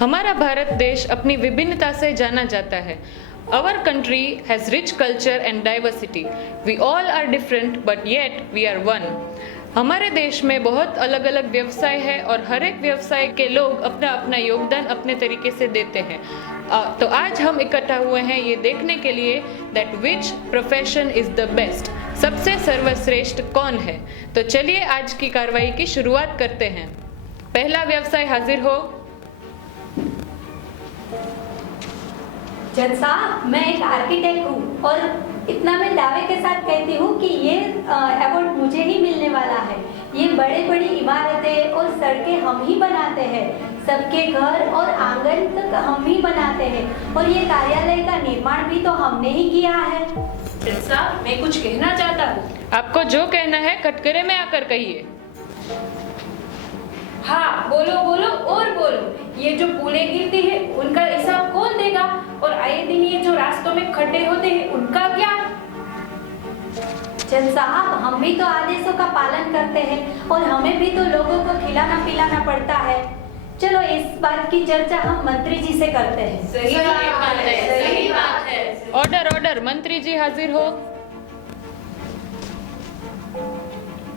हमारा भारत देश अपनी विभिन्नता से जाना जाता है। Our country has rich culture and diversity. We all are different, but yet we are one. हमारे देश में बहुत अलग अलग व्यवसाय है और हर एक व्यवसाय के लोग अपना अपना योगदान अपने तरीके से देते हैं। तो आज हम इकट्ठा हुए हैं ये देखने के लिए that which profession is the best. सबसे सर्वश्रेष्ठ कौन है। तो चलिए आज की कार्रवाई की शुरुआत करते हैं। पहला व्यवसाय हाजिर हो। जज साहब, मैं एक आर्किटेक्ट हूँ और इतना मैं दावे के साथ कहती हूँ कि ये अवार्ड मुझे ही मिलने वाला है। ये बड़े बड़ी इमारतें और सड़कें हम ही बनाते हैं, सबके घर और आंगन तक हम ही बनाते हैं और ये कार्यालय का निर्माण भी तो हमने ही किया है। जज साहब, मैं कुछ कहना चाहता हूँ। आपको जो कहना है कटघरे में आकर कहिए। हाँ, बोलो बोलो और बोलो। ये जो पुलें गिरती है उनका हिसाब कौन देगा? और आए दिन ये जो रास्तों में खड्डे होते हैं उनका क्या? जज साहब, हम भी तो आदेशों का पालन करते हैं और हमें भी तो लोगों को खिलाना पिलाना पड़ता है। चलो इस बात की चर्चा हम मंत्री जी से करते हैं। सही बात है, सही बात है। ऑर्डर ऑर्डर, मंत्री जी हाजिर हो।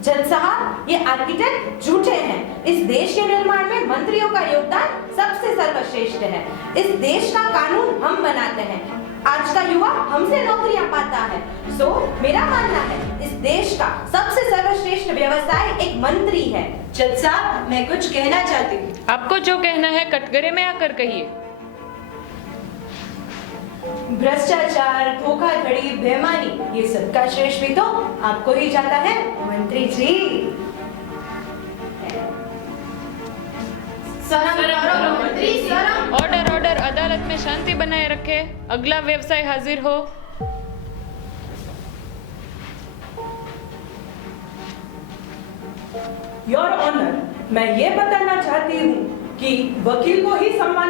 जज साहब, ये आर्किटेक्ट झूठे हैं। इस देश के निर्माण में मंत्रियों का योगदान सबसे सर्वश्रेष्ठ है। इस देश का कानून हम बनाते हैं। आज का युवा हमसे नौकरियां पाता है। सो मेरा मानना है इस देश का सबसे सर्वश्रेष्ठ व्यवसाय एक मंत्री है। जज साहब, मैं कुछ कहना चाहती हूँ। आपको जो कहना है कटघरे में आकर कहिए। भ्रष्टाचार, धोखाधड़ी, बेईमानी, ये सबका श्रेष्ठ भी तो आपको ही जाता है मंत्री जी। ऑर्डर ऑर्डर, अदालत में शांति बनाए रखे। अगला व्यवसाय हाजिर हो। योर ऑनर, मैं ये बताना चाहती हूँ कि वकील को ही सम्मान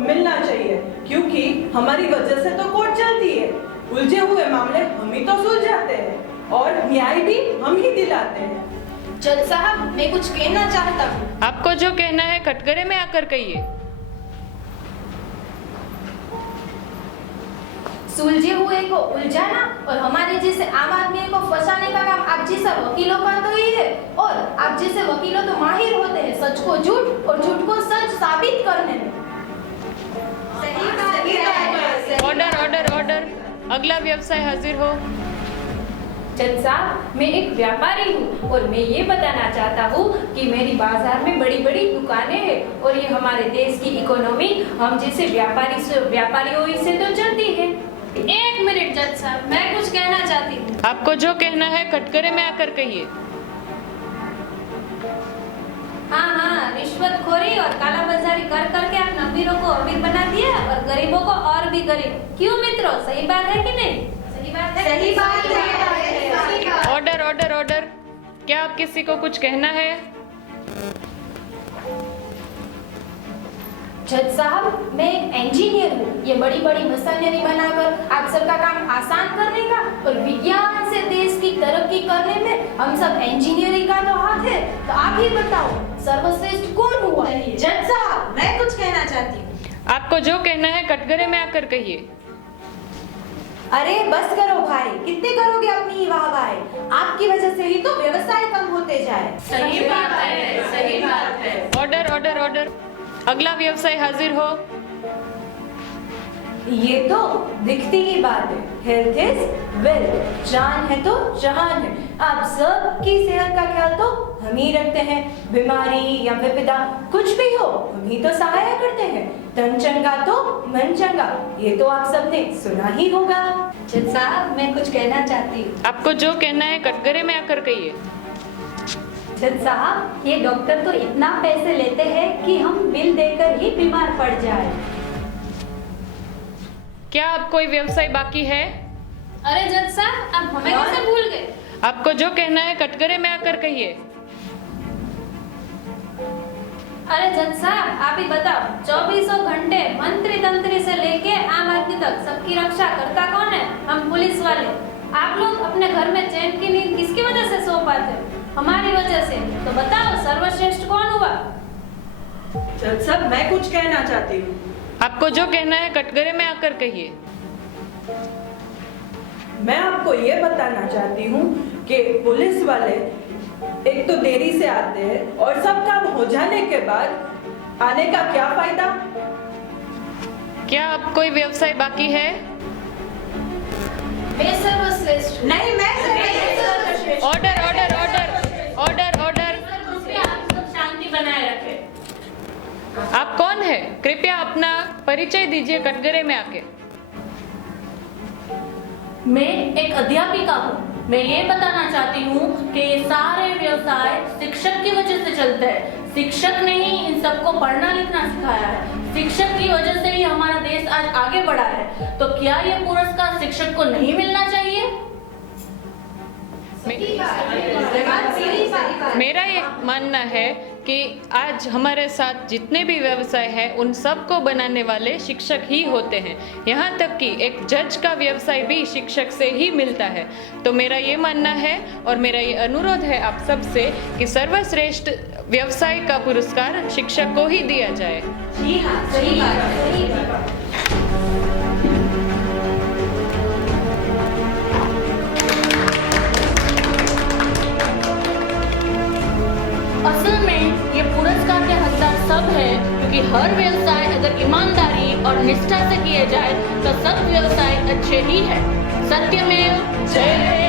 मिलना चाहिए, क्योंकि हमारी वजह से तो कोर्ट चलती है। उलझे हुए मामले हम ही तो सुलझाते हैं और न्याय भी हम ही दिलाते हैं। जज साहब, मैं कुछ कहना चाहता हूँ। आपको जो कहना है कटघरे में आकर कहिए। सुलझे हुए को उलझाना और हमारे जैसे आम आदमी को फंसाने का काम आप जैसे वकीलों का तो ही है। और आप जैसे वकीलों तो माहिर होते हैं सच को झूठ और झूठ को सच साबित करने में। सही बात है। ऑर्डर ऑर्डर ऑर्डर, अगला व्यवसाय हाजिर हो। जज साहब, मैं एक व्यापारी हूँ और मैं ये बताना चाहता हूँ कि मेरी बाजार में बड़ी बड़ी दुकानें हैं और ये हमारे देश की इकोनॉमी हम जैसे व्यापारियों से तो चलती है। एक मिनट जज साहब, मैं कुछ कहना चाहती हूँ। आपको जो कहना है कटघरे में आकर कहिए। हाँ, रिश्वतखोरी और कालाबाजारी कर करके आपने अमीरों को अमीर बना दिया और गरीबों को और भी गरीब। क्यों मित्रों, सही बात है कि नहीं? सही बात है। सही बात है। ऑर्डर ऑर्डर ऑर्डर, क्या आप किसी को कुछ कहना है? जज साहब, मैं एक इंजीनियर हूँ। ये बड़ी बड़ी मशीनरी बनाकर आप सबका काम आसान करने का और विज्ञान से देश की तरक्की करने में हम सब इंजीनियरिंग का तो हाथ है। तो आप ही बताओ सर्वश्रेष्ठ कौन हुआ? जज साहब, मैं कुछ कहना चाहती हूँ। आपको जो कहना है कटघरे में आकर कहिए। अरे बस करो भाई, कितने करोगे अपनी वाहवाही? आपकी वजह से ही तो व्यवसाय कम होते जाए। सही बात है, सही बात है। ऑर्डर ऑर्डर ऑर्डर, अगला व्यवसाय हाजिर हो। ये तो दिखती ही बात है। हेल्थ इज वेल्थ, जान है तो जहान है। आप सबकी सेहत का ख्याल तो हम ही रखते हैं। बीमारी या विपदा कुछ भी हो हम ही तो सहायता करते हैं। तन चंगा तो मन चंगा, ये तो आप सबने सुना ही होगा। जज साहब, मैं कुछ कहना चाहती हूँ। आपको जो कहना है कटघरे में आकर कहिए। जज साहब, ये डॉक्टर तो इतना पैसे लेते हैं कि हम बिल देकर ही बीमार पड़ जाए। क्या अब कोई व्यवसाय बाकी है? अरे जज साहब, आप हमें कैसे भूल गए? आपको जो कहना है कटघरे में आकर कहिए। अरे जज साहब, आप ही बताओ, 24 घंटे मंत्री तंत्री से लेके आम आदमी तक सबकी रक्षा करता कौन है? हम पुलिस वाले। आप लोग अपने घर में चैन की नींद किसकी वजह से सो पाते? हमारी वजह से। तो बताओ सर्वश्रेष्ठ कौन हुआ? जज साहब, मैं कुछ कहना चाहती हूँ। आपको जो कहना है कटघरे में आकर कहिए। मैं आपको ये बताना चाहती हूँ कि पुलिस वाले एक तो देरी से आते हैं और सब काम हो जाने के बाद आने का क्या फायदा। क्या अब कोई व्यवसाय बाकी है? मैं सर्वश्रेष्ठ हूँ। नहीं, मैं सर्वश्रेष्ठ। Order order order order order. कृपया आप सब शांति बनाए रखें। आप कौन है? कृपया अपना परिचय दीजिए कटघरे में आके। मैं एक अध्यापिका हूँ। मैं ये बताना चाहती हूँ कि ये सारे व्यवसाय शिक्षक की वजह से चलते हैं। शिक्षक ने ही इन सबको पढ़ना लिखना सिखाया है। शिक्षक की वजह से ही हमारा देश आज आगे बढ़ा है। तो क्या ये पुरस्कार शिक्षक को नहीं मिलना चाहिए? मेरा ये मानना है कि आज हमारे साथ जितने भी व्यवसाय हैं उन सबको बनाने वाले शिक्षक ही होते हैं। यहाँ तक कि एक जज का व्यवसाय भी शिक्षक से ही मिलता है। तो मेरा ये मानना है और मेरा ये अनुरोध है आप सबसे कि सर्वश्रेष्ठ व्यवसाय का पुरस्कार शिक्षक को ही दिया जाए। जी हाँ, सही बात है, सही बात है। असल में ये पुरस्कार के हकदार सब है, क्योंकि हर व्यवसाय अगर ईमानदारी और निष्ठा से किए जाए तो सब व्यवसाय अच्छे ही है। सत्यमेव जयते।